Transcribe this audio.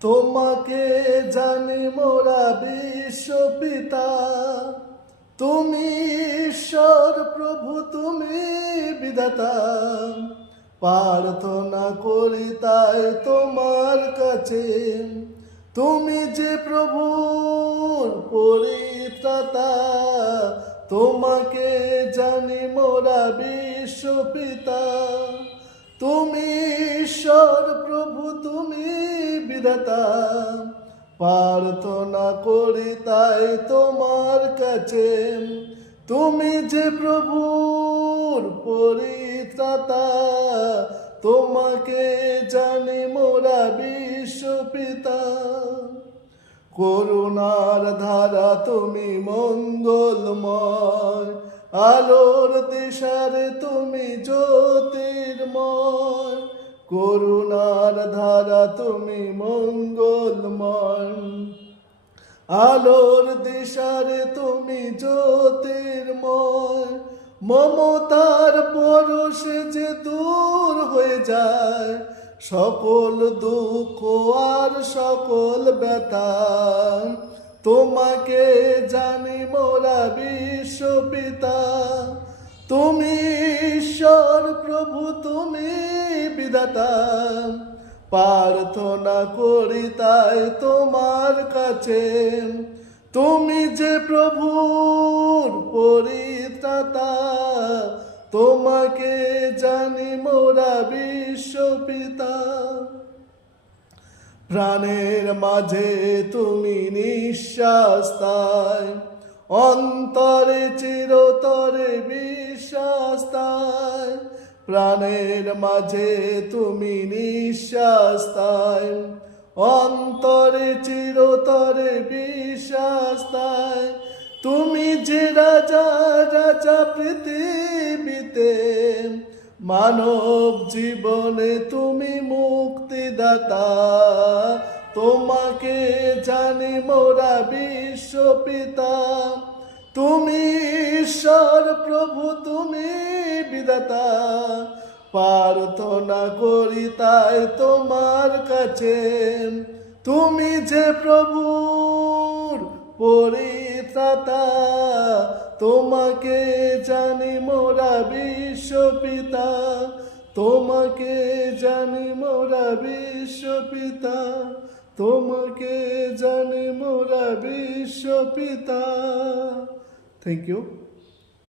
তোমাকে জানি মোরা বিশ্বপিতা, তুমি ঈশ্বর প্রভু, তুমি বিধাতা। প্রার্থনা করি তাই তোমার কাছে, তুমি যে প্রভুর পরিত্রাতা। তোমাকে জানি মোরা বিশ্বপিতা, তুমি ঈশ্বর প্রভু, তুমি বিধাতা। প্রার্থনা করি তাই তোমার কাছে, তুমি যে প্রভুর পরিত্রাতা। তোমাকে জানি মোরা বিশ্বপিতা, করুণার ধারা তুমি মঙ্গলময়, আলোর দিশারে তুমি জ্যোতির্ময়। করুণার ধারা তুমি মঙ্গলময়, আলোর দিশারে তুমি জ্যোতির্ময়। মমতার পরশে যে দূর হয়ে যায় সকল দুঃখ আর সকল ব্যথা। তোমাকে জানি মোরা বিশ্বপিতা, তুমি ঈশ্বর প্রভু, তুমি বিধাতা। প্রার্থনা করি তাই তোমার কাছে, তুমি যে প্রভুর পরিত্রাতা। তোমাকে জানি মোরা বিশ্বপিতা, প্রাণের মাঝে তুমি নিঃশ্বাস তাই, অন্তরে চিরতরে বিশ্বাস তাই। প্রাণের মাঝে তুমি নিঃশ্বাস তাই, অন্তরে চিরতরে বিশ্বাস তাই। তুমি যে রাজা রাজা পৃথিবীতে, মানব জীবনে তুমি মুক্তিদাতা। তোমাকে জানি মোরা বিশ্বপিতা, তুমি ঈশ্বর প্রভু, তুমি বিধাতা। প্রার্থনা করি তাই তোমার কাছে, তুমি যে প্রভুর পরিত্রাতা। তোমাকে জানি মোরা বিশ্বপিতা, তোমাকে জানি মোরা বিশ্বপিতা, তোমাকে জানি মোরা বিশ্বপিতা। Thank you.